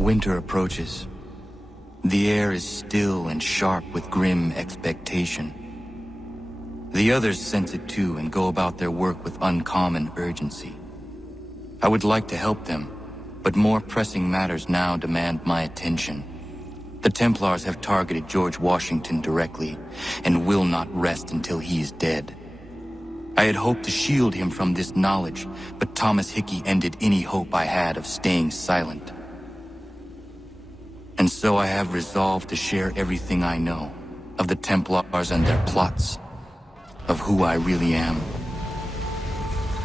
Winter approaches. The air is still and sharp with grim expectation. The others sense it too and go about their work with uncommon urgency. I would like to help them, but more pressing matters now demand my attention. The Templars have targeted George Washington directly, and will not rest until he is dead. I had hoped to shield him from this knowledge, but Thomas Hickey ended any hope I had of staying silent. And so I have resolved to share everything I know of the Templars and their plots, of who I really am.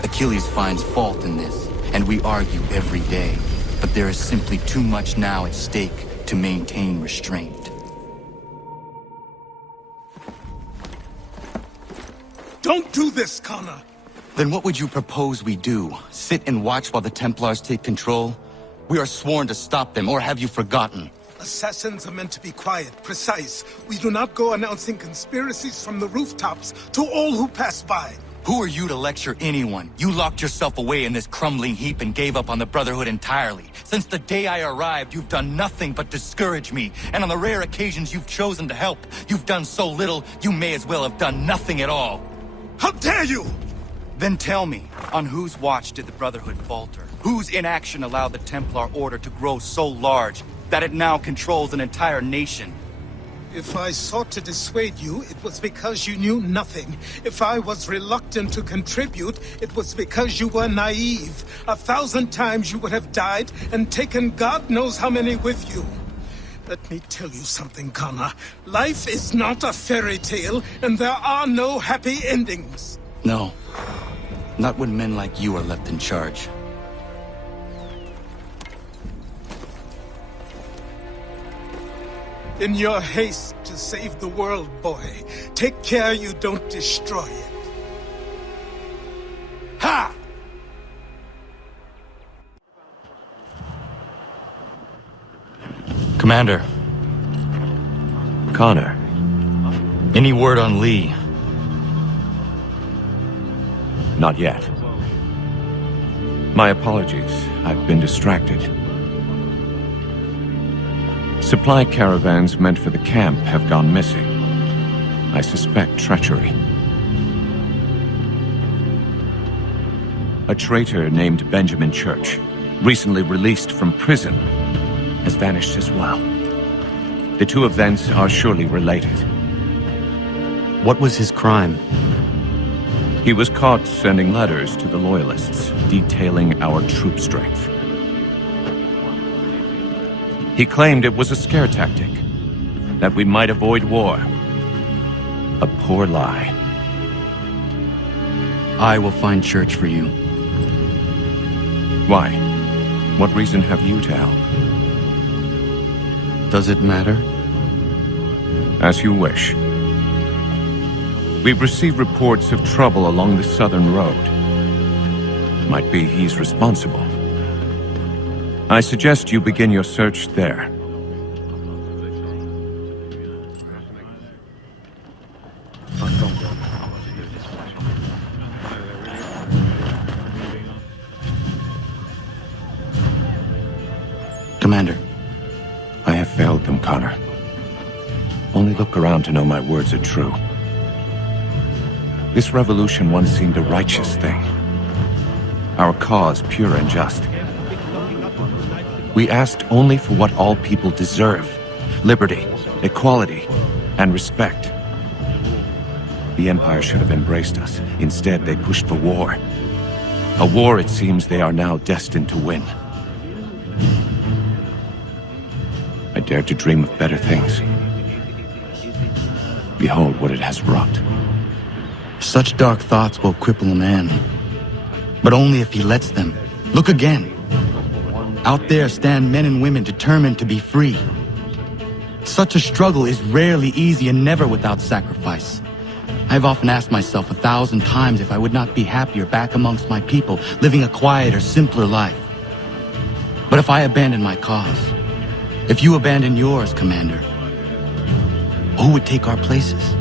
Achilles finds fault in this, and we argue every day, but there is simply too much now at stake to maintain restraint. Don't do this, Connor! Then what would you propose we do? Sit and watch while the Templars take control? We are sworn to stop them, or have you forgotten? Assassins are meant to be quiet, precise. We do not go announcing conspiracies from the rooftops to all who pass by. Who are you to lecture anyone? You locked yourself away in this crumbling heap and gave up on the Brotherhood entirely. Since the day I arrived, you've done nothing but discourage me. And on the rare occasions you've chosen to help, you've done so little, you may as well have done nothing at all. How dare you! Then tell me, on whose watch did the Brotherhood falter? Whose inaction allowed the Templar Order to grow so large that it now controls an entire nation? If I sought to dissuade you, it was because you knew nothing. If I was reluctant to contribute, it was because you were naive. 1,000 times you would have died and taken God knows how many with you. Let me tell you something, Connor. Life is not a fairy tale, and there are no happy endings. No. Not when men like you are left in charge. In your haste to save the world, boy, take care you don't destroy it. Ha! Commander. Connor. Any word on Lee? Not yet. My apologies. I've been distracted. Supply caravans meant for the camp have gone missing. I suspect treachery. A traitor named Benjamin Church, recently released from prison, has vanished as well. The two events are surely related. What was his crime? He was caught sending letters to the Loyalists, detailing our troop strength. He claimed it was a scare tactic, that we might avoid war. A poor lie. I will find Church for you. Why? What reason have you to help? Does it matter? As you wish. We've received reports of trouble along the southern road. Might be he's responsible. I suggest you begin your search there. Commander. I have failed them, Connor. Only look around to know my words are true. This revolution once seemed a righteous thing. Our cause pure and just. We asked only for what all people deserve. Liberty, equality, and respect. The Empire should have embraced us. Instead, they pushed for war. A war it seems they are now destined to win. I dared to dream of better things. Behold what it has wrought. Such dark thoughts will cripple a man. But only if he lets them. Look again. Out there stand men and women determined to be free. Such a struggle is rarely easy and never without sacrifice. I've often asked myself 1,000 times if I would not be happier back amongst my people, living a quieter, simpler life. But if I abandon my cause, if you abandon yours, Commander, who would take our places?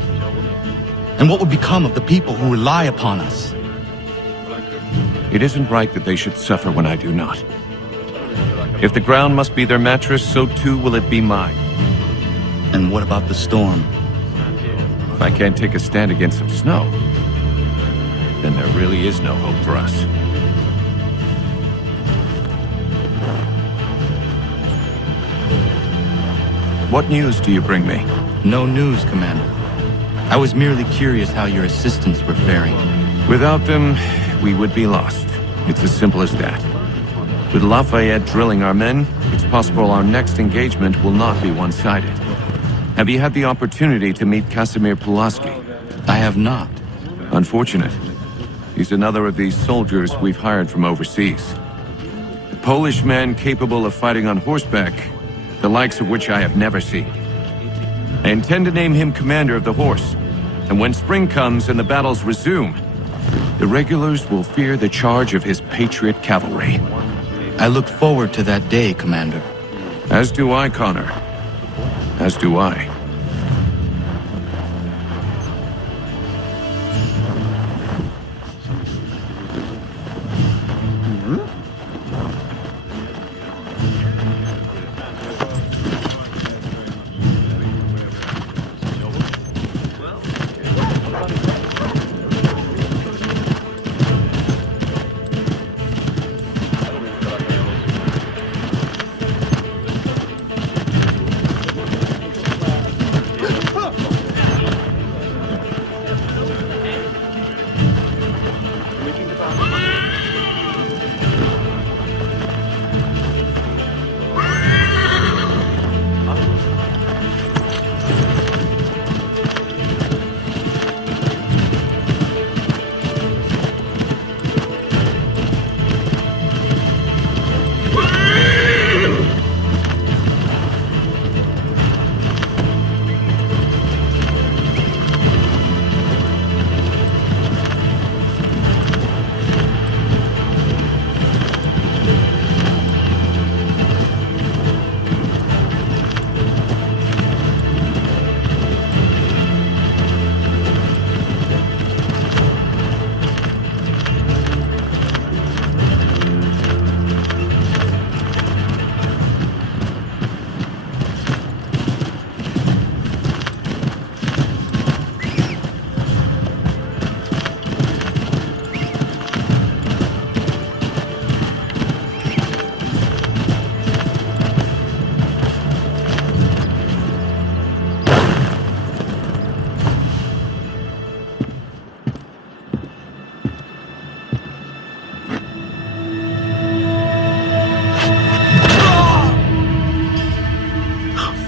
And what would become of the people who rely upon us? It isn't right that they should suffer when I do not. If the ground must be their mattress, so too will it be mine. And what about the storm? If I can't take a stand against some snow, then there really is no hope for us. What news do you bring me? No news, Commander. I was merely curious how your assistants were faring. Without them, we would be lost. It's as simple as that. With Lafayette drilling our men, it's possible our next engagement will not be one-sided. Have you had the opportunity to meet Casimir Pulaski? I have not. Unfortunate. He's another of these soldiers we've hired from overseas. A Polish man capable of fighting on horseback, the likes of which I have never seen. I intend to name him commander of the horse, and when spring comes and the battles resume, the regulars will fear the charge of his patriot cavalry. I look forward to that day, Commander. As do I, Connor. As do I.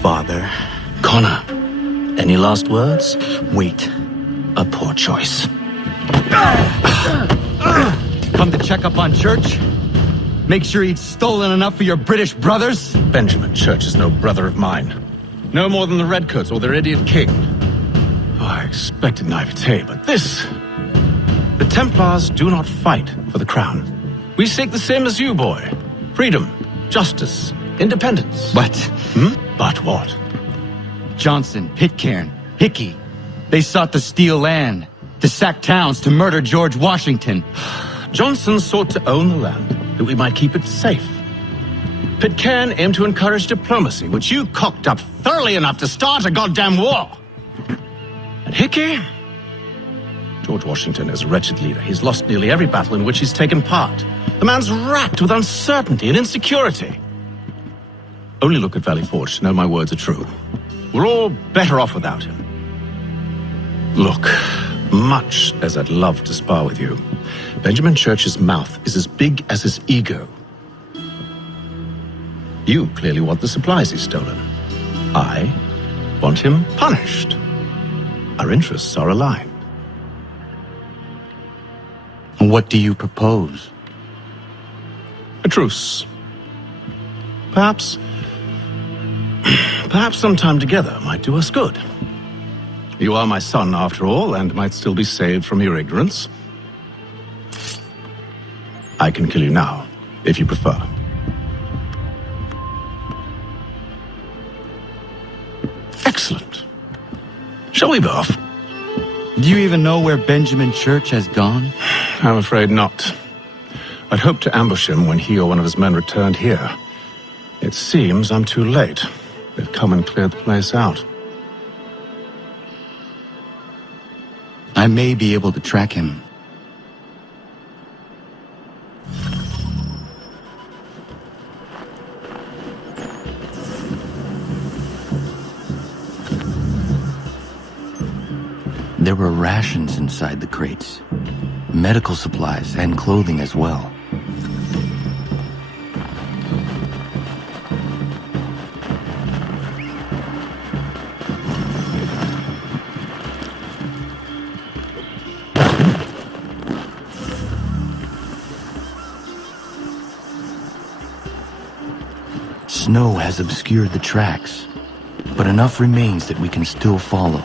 Father. Connor, any last words? Wait. A poor choice. Come to check up on Church? Make sure he'd stolen enough for your British brothers? Benjamin Church is no brother of mine. No more than the Redcoats or their idiot king. Oh, I expected naivete, but this... The Templars do not fight for the crown. We seek the same as you, boy. Freedom, justice, independence. But But what? Johnson, Pitcairn, Hickey, they sought to steal land, to sack towns, to murder George Washington. Johnson sought to own the land, that we might keep it safe. Pitcairn aimed to encourage diplomacy, which you cocked up thoroughly enough to start a goddamn war. And Hickey? George Washington is a wretched leader. He's lost nearly every battle in which he's taken part. The man's racked with uncertainty and insecurity. Only look at Valley Forge to know my words are true. We're all better off without him. Look, much as I'd love to spar with you, Benjamin Church's mouth is as big as his ego. You clearly want the supplies he's stolen. I want him punished. Our interests are aligned. What do you propose? A truce. Perhaps some time together might do us good. You are my son, after all, and might still be saved from your ignorance. I can kill you now, if you prefer. Excellent. Shall we be off? Do you even know where Benjamin Church has gone? I'm afraid not. I'd hoped to ambush him when he or one of his men returned here. It seems I'm too late. They've come and cleared the place out. I may be able to track him. There were rations inside the crates, medical supplies and clothing as well. Snow has obscured the tracks, but enough remains that we can still follow.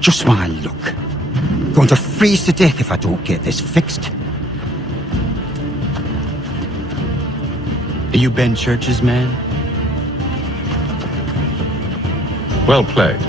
Just my luck. Going to freeze to death if I don't get this fixed. Are you Ben Church's man? Well played.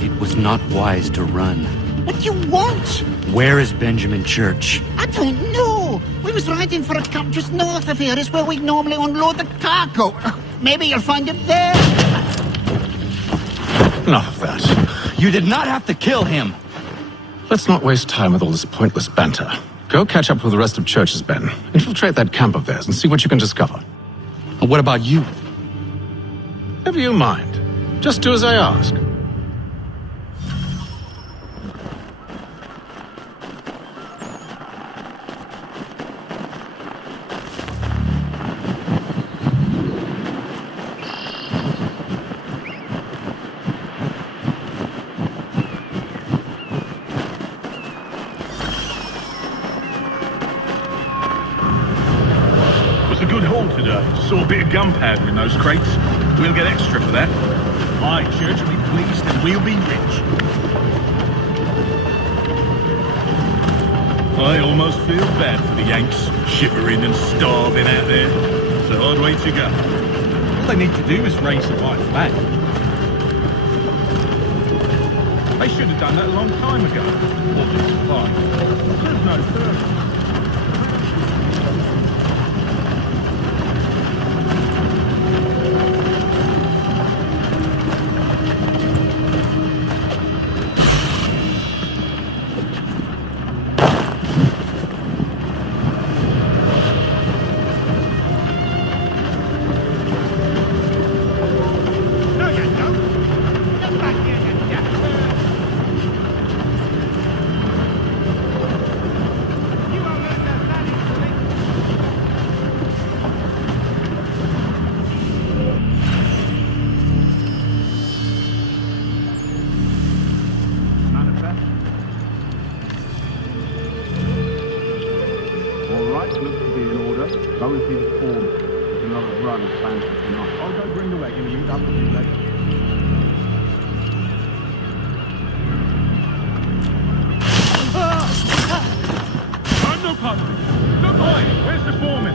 It was not wise to run. What you want? Where is Benjamin Church? I don't know. We was riding for a camp just north of here. Is where we normally unload the cargo. Maybe you'll find him there. Enough of that. You did not have to kill him! Let's not waste time with all this pointless banter. Go catch up with the rest of Church's men. Infiltrate that camp of theirs and see what you can discover. And what about you? Never you mind. Just do as I ask. A good haul today. Saw a bit of gunpowder in those crates. We'll get extra for that. Aye, Church will be pleased and we'll be rich. I almost feel bad for the Yanks, shivering and starving out there. It's a hard way to go. All they need to do is raise the white flag. They should have done that a long time ago. Or just fine. There's no further. Looks to be in order. Go and see the form. There's another run planned for tonight. I'll go bring the wagon and you can with me later. I'm no part of it. Look, boy, where's the foreman?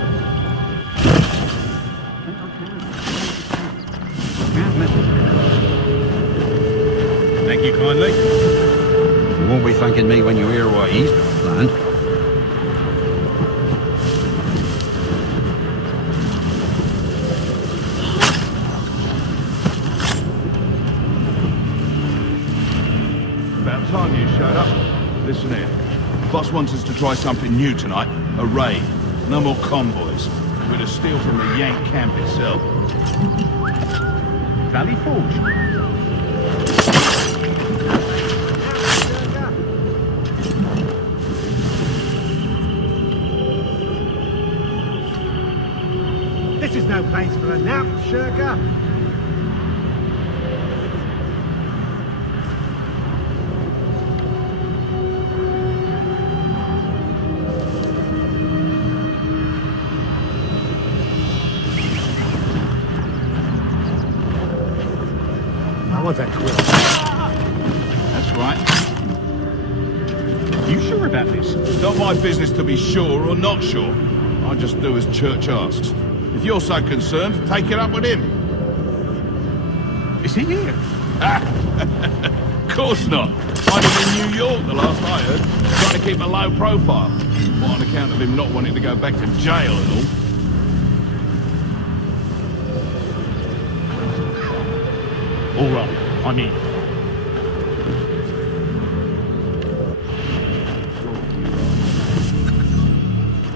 Thank you kindly. You won't be thanking me when you hear what he's got planned. About time you showed up. Listen here. Boss wants us to try something new tonight. A raid. No more convoys. We're to steal from the Yank camp itself. Valley Forge. This is no place for a nap, Shurka. was a quill. That's right. You sure about this? It's not my business to be sure or not sure. I just do as Church asks. If you're so concerned, take it up with him. Is he here? Of course not. I was in New York the last I heard, trying to keep a low profile. What, on account of him not wanting to go back to jail and all. All right, I'm in.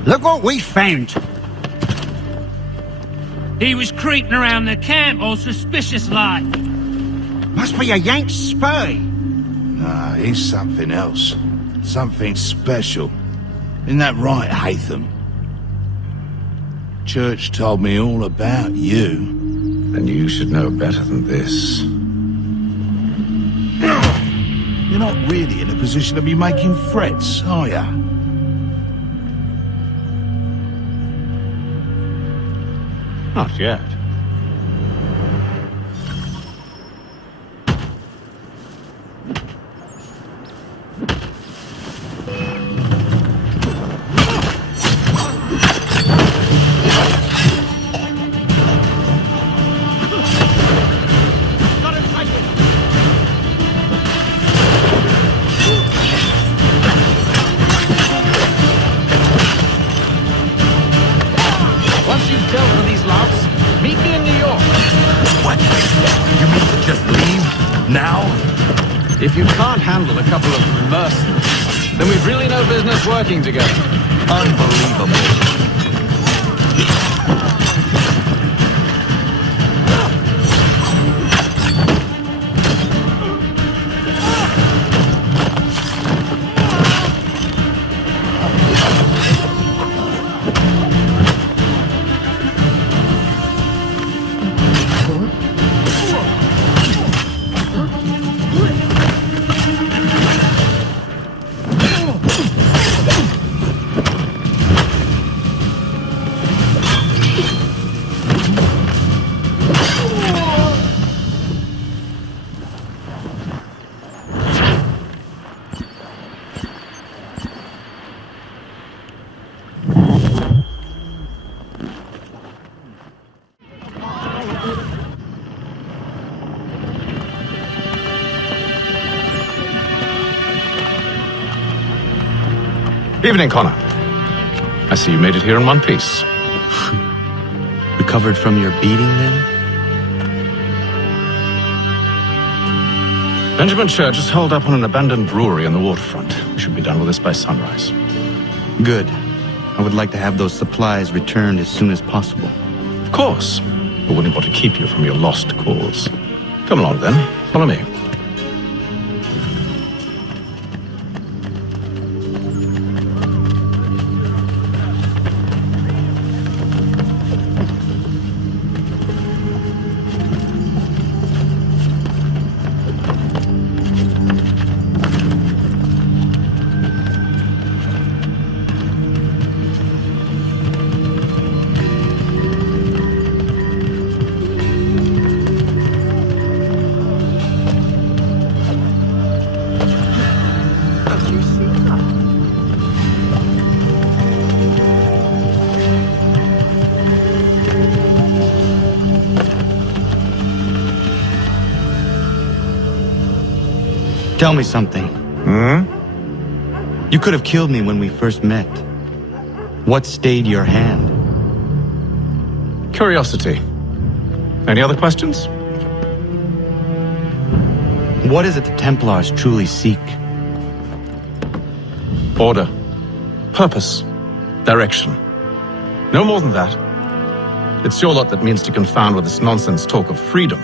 Look what we found. He was creeping around the camp all suspicious-like. Must be a Yank spy. Ah, he's something else. Something special. Isn't that right, Haytham? Church told me all about you. Then you should know better than this. You're not really in a position to be making threats, are ya? Not yet. Once you've dealt with these louts, meet me in New York. What? You mean to just leave? Now? If you can't handle a couple of mercenaries, then we've really no business working together. Unbelievable. Evening, Connor. I see you made it here in one piece. Recovered from your beating, then? Benjamin Church is holed up on an abandoned brewery on the waterfront. We should be done with this by sunrise. Good. I would like to have those supplies returned as soon as possible. Of course. I wouldn't want to keep you from your lost cause. Come along, then. Follow me. Tell me something. You could have killed me when we first met. What stayed your hand? Curiosity. Any other questions? What is it the Templars truly seek? Order. Purpose. Direction. No more than that. It's your lot that means to confound with this nonsense talk of freedom.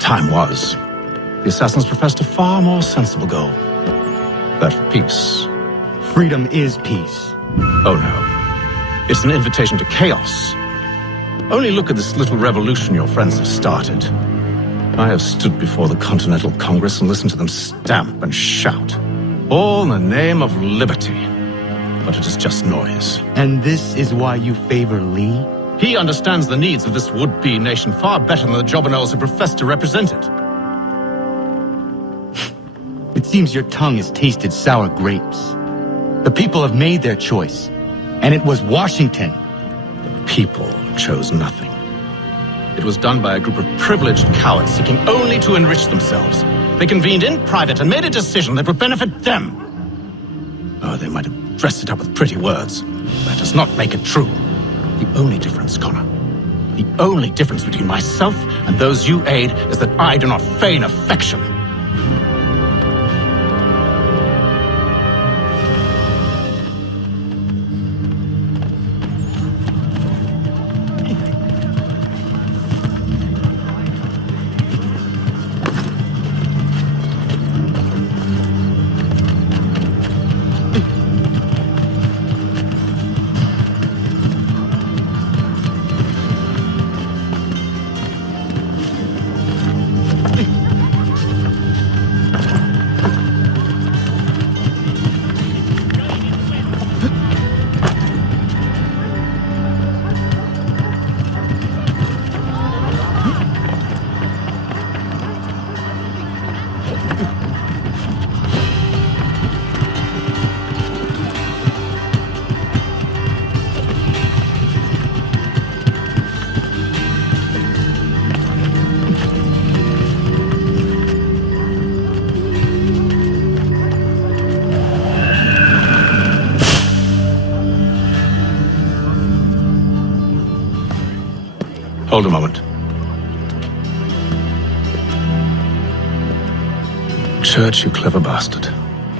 Time was. The assassins professed a far more sensible goal. That of peace. Freedom is peace. Oh no. It's an invitation to chaos. Only look at this little revolution your friends have started. I have stood before the Continental Congress and listened to them stamp and shout. All in the name of liberty. But it is just noise. And this is why you favor Lee? He understands the needs of this would-be nation far better than the jobberknolls who profess to represent it. seems your tongue has tasted sour grapes. The people have made their choice, and it was Washington. People chose nothing. It was done by a group of privileged cowards seeking only to enrich themselves. They convened in private and made a decision that would benefit them. Oh, they might have dressed it up with pretty words. That does not make it true. The only difference, Connor, the only difference between myself and those you aid is that I do not feign affection. Hold a moment. Church, you clever bastard.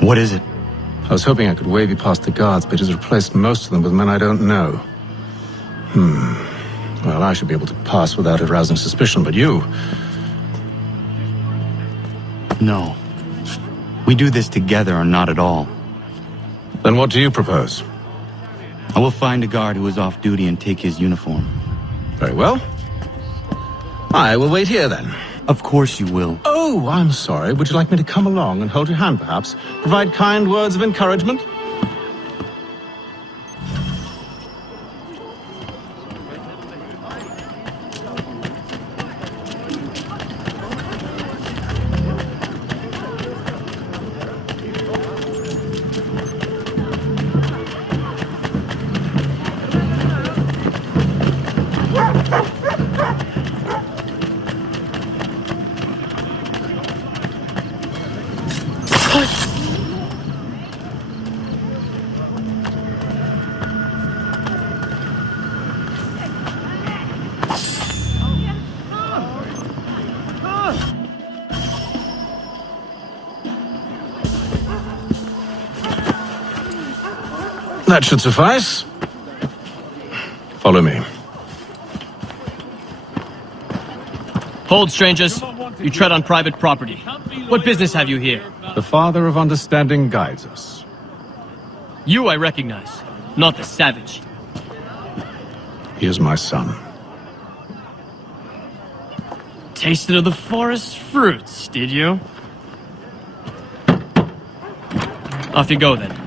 What is it? I was hoping I could wave you past the guards, but he's replaced most of them with men I don't know. Well, I should be able to pass without arousing suspicion, but you... No. We do this together or not at all. Then what do you propose? I will find a guard who is off duty and take his uniform. Very well. I will wait here, then. Of course you will. Oh, I'm sorry. Would you like me to come along and hold your hand, perhaps? Provide kind words of encouragement? That should suffice. Follow me. Hold, strangers. You tread on private property. What business have you here? The Father of Understanding guides us. You I recognize, not the savage. He is my son. Tasted of the forest fruits, did you? Off you go, then.